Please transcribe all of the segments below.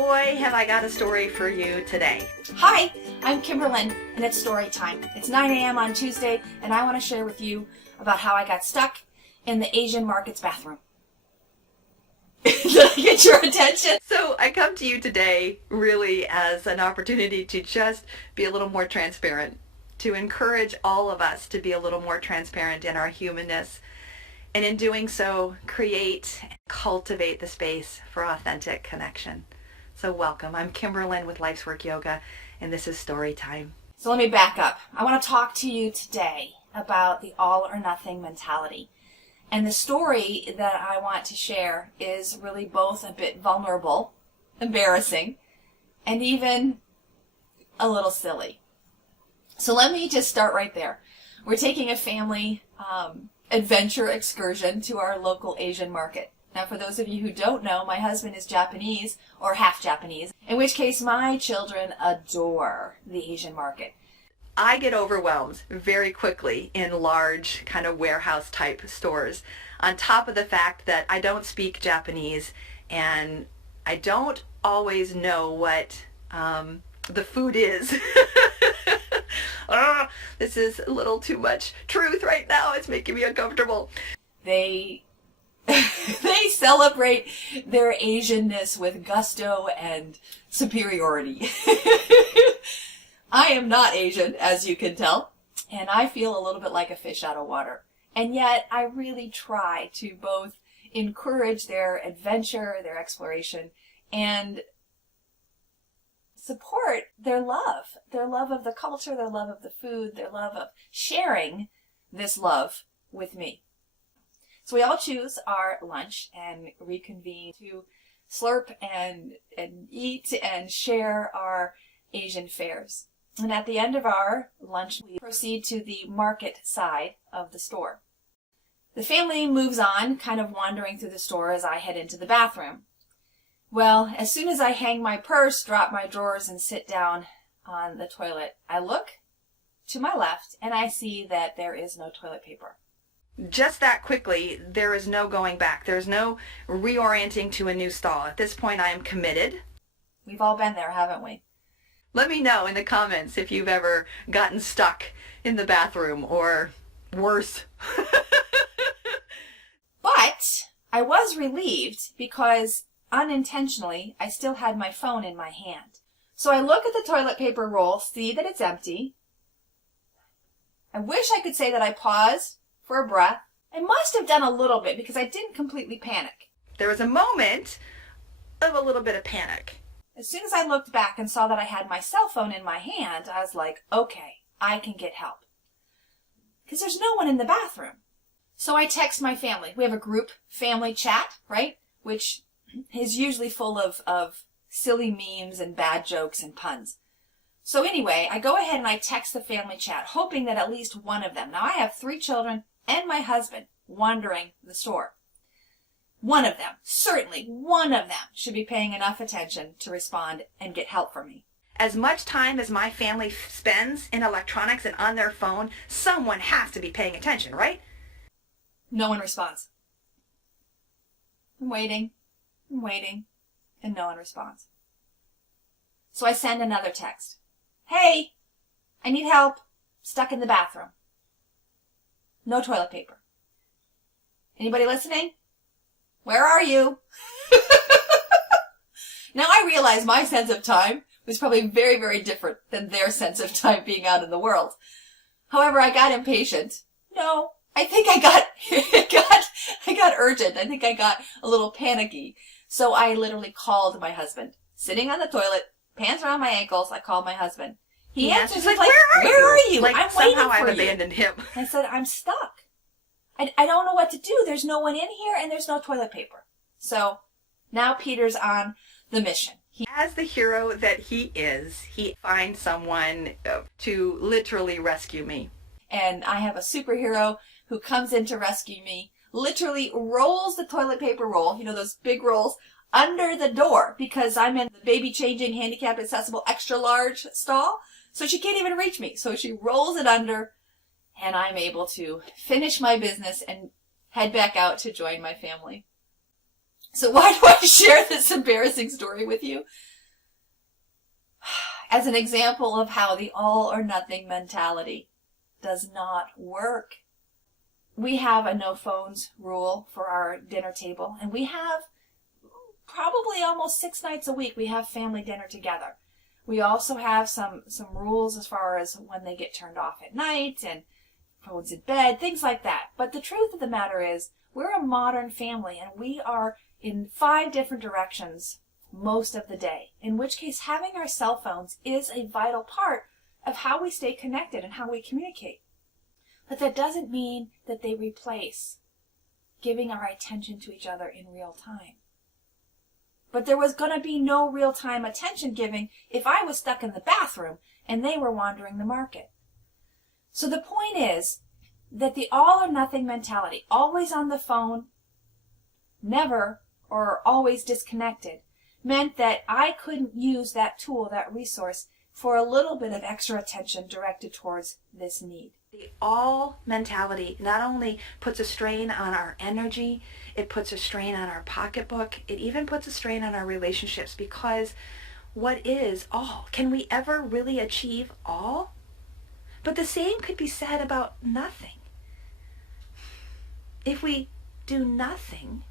boy, have I got a story for you today. Hi, I'm Kimberlyn, and it's story time. It's 9 a.m. on Tuesday, and I want to share with you about how I got stuck in the Asian market's bathroom. Did I get your attention? So I come to you today really as an opportunity to just be a little more transparent, to encourage all of us to be a little more transparent in our humanness, and in doing so, create and cultivate the space for authentic connection. So welcome. I'm Kimberlyn with Life's Work Yoga, and this is Story Time. So let me back up. I want to talk to you today about the all or nothing mentality. And the story that I want to share is really both a bit vulnerable, embarrassing, and even a little silly. So let me just start right there. We're taking a family adventure excursion to our local Asian market. Now, for those of you who don't know, my husband is Japanese, or half Japanese, in which case my children adore the Asian market. I get overwhelmed very quickly in large kind of warehouse type stores, on top of the fact that I don't speak Japanese and I don't always know what the food is. This is a little too much truth right now. It's making me uncomfortable. They celebrate their Asianness with gusto and superiority. I am not Asian, as you can tell, and I feel a little bit like a fish out of water. And yet, I really try to both encourage their adventure, their exploration, and support their love of the culture, their love of the food, their love of sharing this love with me. So we all choose our lunch and reconvene to slurp and eat and share our Asian fares. And at the end of our lunch, we proceed to the market side of the store. The family moves on, kind of wandering through the store as I head into the bathroom. Well, as soon as I hang my purse, drop my drawers, and sit down on the toilet, I look to my left and I see that there is no toilet paper. Just that quickly, there is no going back. There's no reorienting to a new stall. At this point, I am committed. We've all been there, haven't we? Let me know in the comments if you've ever gotten stuck in the bathroom or worse. But I was relieved because unintentionally, I still had my phone in my hand. So I look at the toilet paper roll, see that it's empty. I wish I could say that I paused for a breath. I must have done a little bit because I didn't completely panic. There was a moment of a little bit of panic. As soon as I looked back and saw that I had my cell phone in my hand, I was like, okay, I can get help. Because there's no one in the bathroom. So I text my family. We have a group family chat, right? Which is usually full of silly memes and bad jokes and puns. So anyway, I go ahead and I text the family chat, hoping that at least one of them, now I have 3 children and my husband wandering the store. One of them, certainly one of them, should be paying enough attention to respond and get help from me. As much time as my family spends in electronics and on their phone, someone has to be paying attention, right? No one responds. I'm waiting, and no one responds. So I send another text. Hey, I need help. Stuck in the bathroom. No toilet paper. Anybody listening? Where are you? Now I realize my sense of time was probably very, very different than their sense of time being out in the world. However, I got impatient. No, I think I got urgent. I think I got a little panicky. So I literally called my husband. Sitting on the toilet, pants around my ankles, I called my husband. He answers like, where are you? Like, I'm somehow waiting for I've abandoned him. I said, I'm stuck. I don't know what to do. There's no one in here and there's no toilet paper. So now Peter's on the mission. As the hero that he is, he finds someone to literally rescue me. And I have a superhero who comes in to rescue me, literally rolls the toilet paper roll, you know, those big rolls, under the door because I'm in the baby changing handicapped accessible extra large stall. So she can't even reach me. So she rolls it under and I'm able to finish my business and head back out to join my family. So why do I share this embarrassing story with you? as an example of how the all or nothing mentality does not work. We have a no phones rule for our dinner table, and we have probably almost 6 nights a week we have family dinner together. We also have some rules as far as when they get turned off at night and phones in bed, things like that. But the truth of the matter is, we're a modern family and we are in 5 different directions most of the day, in which case having our cell phones is a vital part of how we stay connected and how we communicate. But that doesn't mean that they replace giving our attention to each other in real time. But there was going to be no real-time attention giving if I was stuck in the bathroom and they were wandering the market. So the point is that the all or nothing mentality, always on the phone, never or always disconnected, meant that I couldn't use that tool, that resource, for a little bit of extra attention directed towards this need. The all mentality not only puts a strain on our energy, it puts a strain on our pocketbook, it even puts a strain on our relationships, because what is all? Can we ever really achieve all? But the same could be said about nothing. If we do nothing,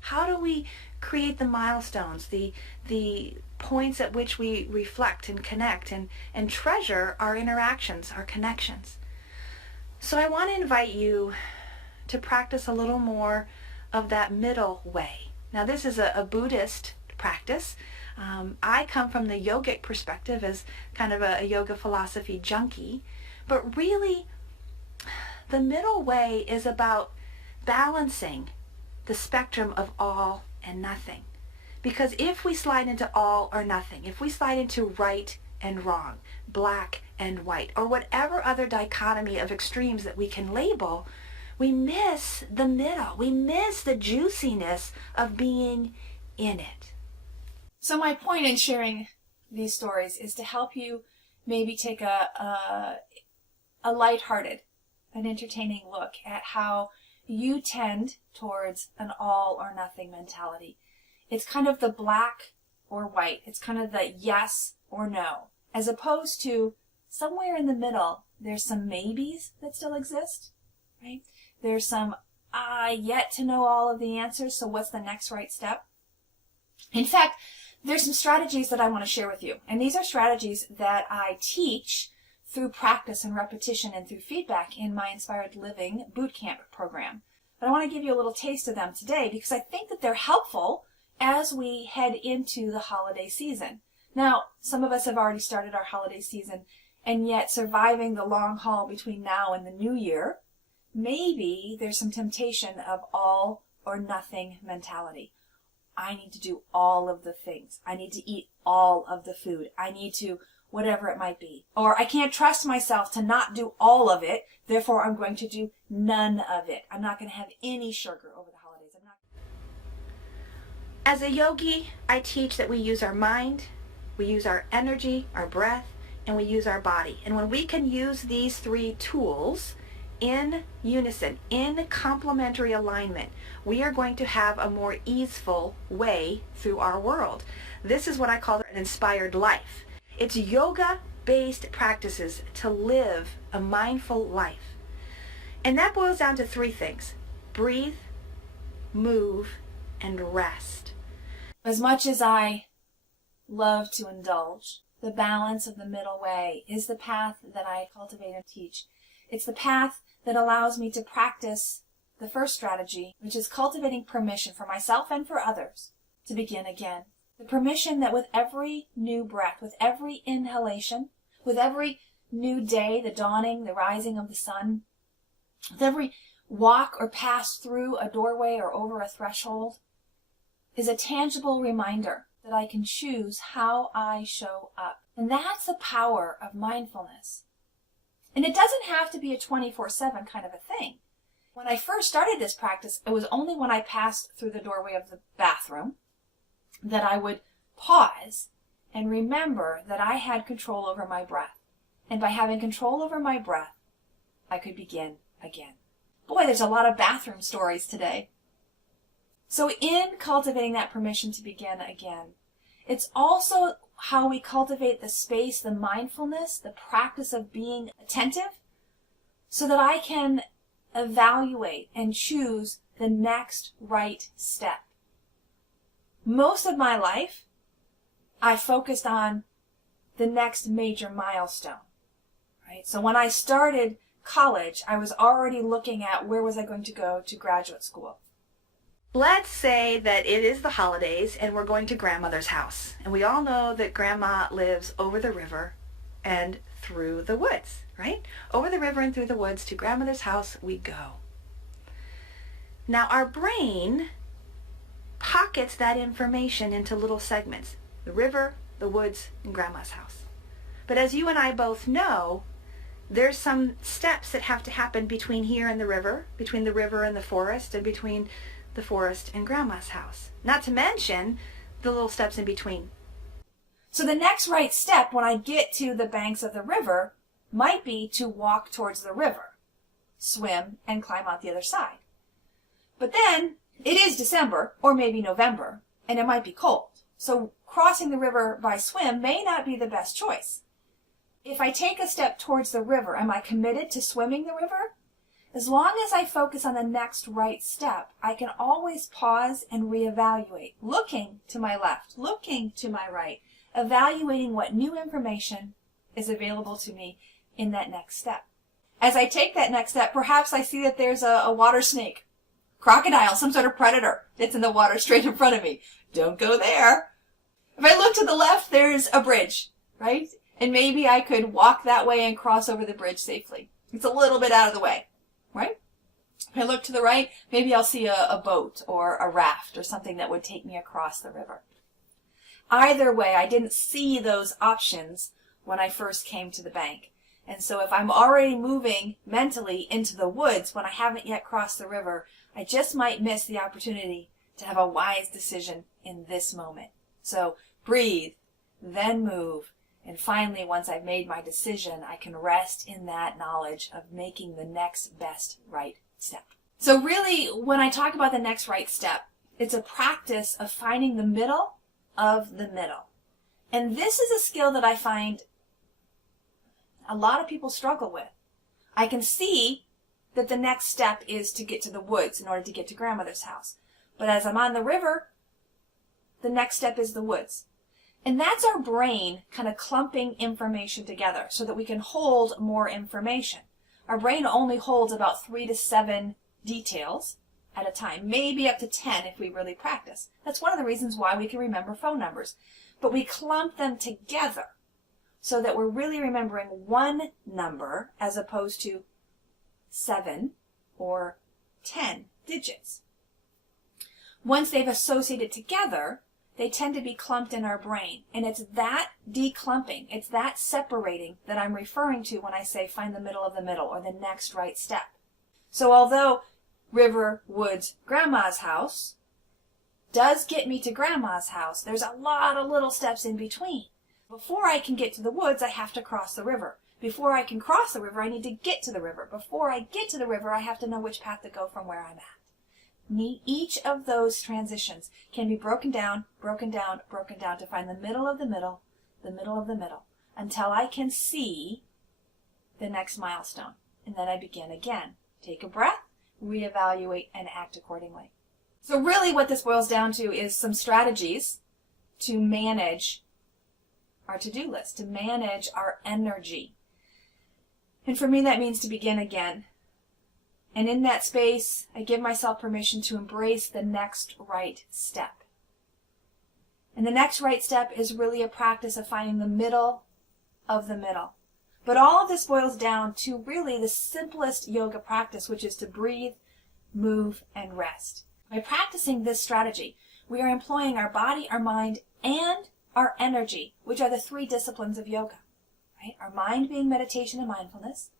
how do we create the milestones, the points at which we reflect and connect and treasure our interactions, our connections? So I want to invite you to practice a little more of that middle way. Now this is a Buddhist practice. I come from the yogic perspective as kind of a yoga philosophy junkie, but really the middle way is about balancing the spectrum of all and nothing. Because if we slide into all or nothing, if we slide into right and wrong, black and white, or whatever other dichotomy of extremes that we can label, we miss the middle. We miss the juiciness of being in it. So my point in sharing these stories is to help you maybe take a lighthearted, an entertaining look at how you tend towards an all or nothing mentality. It's kind of the black or white. It's kind of the yes or no, as opposed to somewhere in the middle, there's some maybes that still exist, right? There's some, yet to know all of the answers, so what's the next right step? In fact, there's some strategies that I want to share with you. And these are strategies that I teach through practice and repetition and through feedback in my Inspired Living Bootcamp program. But I want to give you a little taste of them today because I think that they're helpful as we head into the holiday season. Now, some of us have already started our holiday season, and yet surviving the long haul between now and the new year, maybe there's some temptation of all or nothing mentality. I need to do all of the things. I need to eat all of the food. I need to whatever it might be. Or I can't trust myself to not do all of it, therefore I'm going to do none of it. I'm not going to have any sugar over the holidays. As a yogi, I teach that we use our mind, we use our energy, our breath, and we use our body. And when we can use these 3 tools in unison, in complementary alignment, we are going to have a more easeful way through our world. This is what I call an inspired life. It's yoga-based practices to live a mindful life. And that boils down to 3 things: breathe, move, and rest. As much as I love to indulge, the balance of the middle way is the path that I cultivate and teach. It's the path that allows me to practice the first strategy, which is cultivating permission for myself and for others to begin again. The permission that with every new breath, with every inhalation, with every new day, the dawning, the rising of the sun, with every walk or pass through a doorway or over a threshold, is a tangible reminder that I can choose how I show up. And that's the power of mindfulness. And it doesn't have to be a 24/7 kind of a thing. When I first started this practice, it was only when I passed through the doorway of the bathroom that I would pause and remember that I had control over my breath. And by having control over my breath, I could begin again. Boy, there's a lot of bathroom stories today. So in cultivating that permission to begin again, it's also how we cultivate the space, the mindfulness, the practice of being attentive, so that I can evaluate and choose the next right step. Most of my life, I focused on the next major milestone, right? So when I started college, I was already looking at where was I going to go to graduate school. Let's say that it is the holidays and we're going to grandmother's house. And we all know that grandma lives over the river and through the woods, right? Over the river and through the woods to grandmother's house we go. Now our brain pockets that information into little segments. The river, the woods, and grandma's house. But as you and I both know, there's some steps that have to happen between here and the river, between the river and the forest, and between the forest and grandma's house. Not to mention the little steps in between. So the next right step when I get to the banks of the river might be to walk towards the river, swim, and climb out the other side. But then it is December, or maybe November, and it might be cold. So crossing the river by swim may not be the best choice. If I take a step towards the river, am I committed to swimming the river? As long as I focus on the next right step, I can always pause and reevaluate, looking to my left, looking to my right, evaluating what new information is available to me in that next step. As I take that next step, perhaps I see that there's a water snake, crocodile, some sort of predator that's in the water straight in front of me. Don't go there. If I look to the left, there's a bridge, right? And maybe I could walk that way and cross over the bridge safely. It's a little bit out of the way, right? If I look to the right, maybe I'll see a boat or a raft or something that would take me across the river. Either way, I didn't see those options when I first came to the bank. And so if I'm already moving mentally into the woods when I haven't yet crossed the river, I just might miss the opportunity to have a wise decision in this moment. So breathe, then move, and finally, once I've made my decision, I can rest in that knowledge of making the next best right step. So really, when I talk about the next right step, it's a practice of finding the middle of the middle. And this is a skill that I find a lot of people struggle with. I can see that the next step is to get to the woods in order to get to grandmother's house. But as I'm on the river, the next step is the woods. And that's our brain kind of clumping information together so that we can hold more information. Our brain only holds about 3 to 7 details at a time, maybe up to 10 if we really practice. That's one of the reasons why we can remember phone numbers. But we clump them together so that we're really remembering one number as opposed to 7 or 10 digits. Once they've associated together, they tend to be clumped in our brain. And it's that declumping, it's that separating that I'm referring to when I say find the middle of the middle or the next right step. So although river, woods, grandma's house does get me to grandma's house, there's a lot of little steps in between. Before I can get to the woods, I have to cross the river. Before I can cross the river, I need to get to the river. Before I get to the river, I have to know which path to go from where I'm at. Each of those transitions can be broken down to find the middle of the middle, the middle of the middle, until I can see the next milestone. And then I begin again. Take a breath, reevaluate, and act accordingly. So really what this boils down to is some strategies to manage our to-do list, to manage our energy. And for me, that means to begin again. And in that space, I give myself permission to embrace the next right step. And the next right step is really a practice of finding the middle of the middle. But all of this boils down to really the simplest yoga practice, which is to breathe, move, and rest. By practicing this strategy, we are employing our body, our mind, and our energy, which are the 3 disciplines of yoga. Right? Our mind being meditation and mindfulness,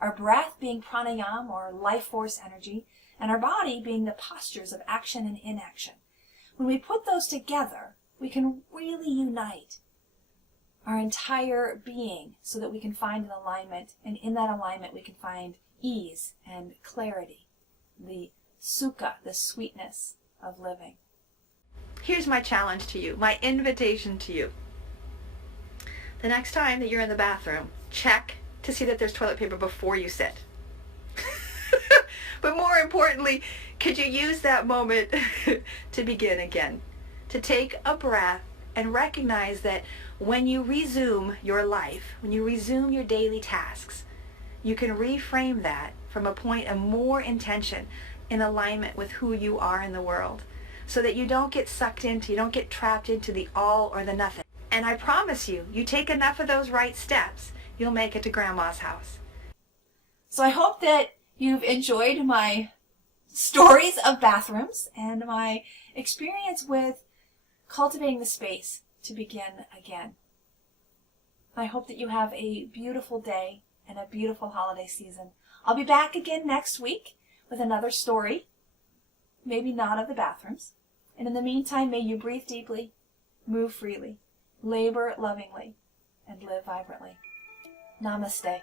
our breath being pranayama or life force energy, and our body being the postures of action and inaction. When we put those together, we can really unite our entire being so that we can find an alignment, and in that alignment we can find ease and clarity, the sukha, the sweetness of living. Here's my challenge to you, my invitation to you. The next time that you're in the bathroom, check to see that there's toilet paper before you sit. But more importantly, could you use that moment to begin again? To take a breath and recognize that when you resume your life, when you resume your daily tasks, you can reframe that from a point of more intention in alignment with who you are in the world, so that you don't get sucked into, you don't get trapped into the all or the nothing. And I promise you, you take enough of those right steps, you'll make it to Grandma's house. So I hope that you've enjoyed my stories of bathrooms and my experience with cultivating the space to begin again. I hope that you have a beautiful day and a beautiful holiday season. I'll be back again next week with another story, maybe not of the bathrooms. And in the meantime, may you breathe deeply, move freely, labor lovingly, and live vibrantly. Namaste.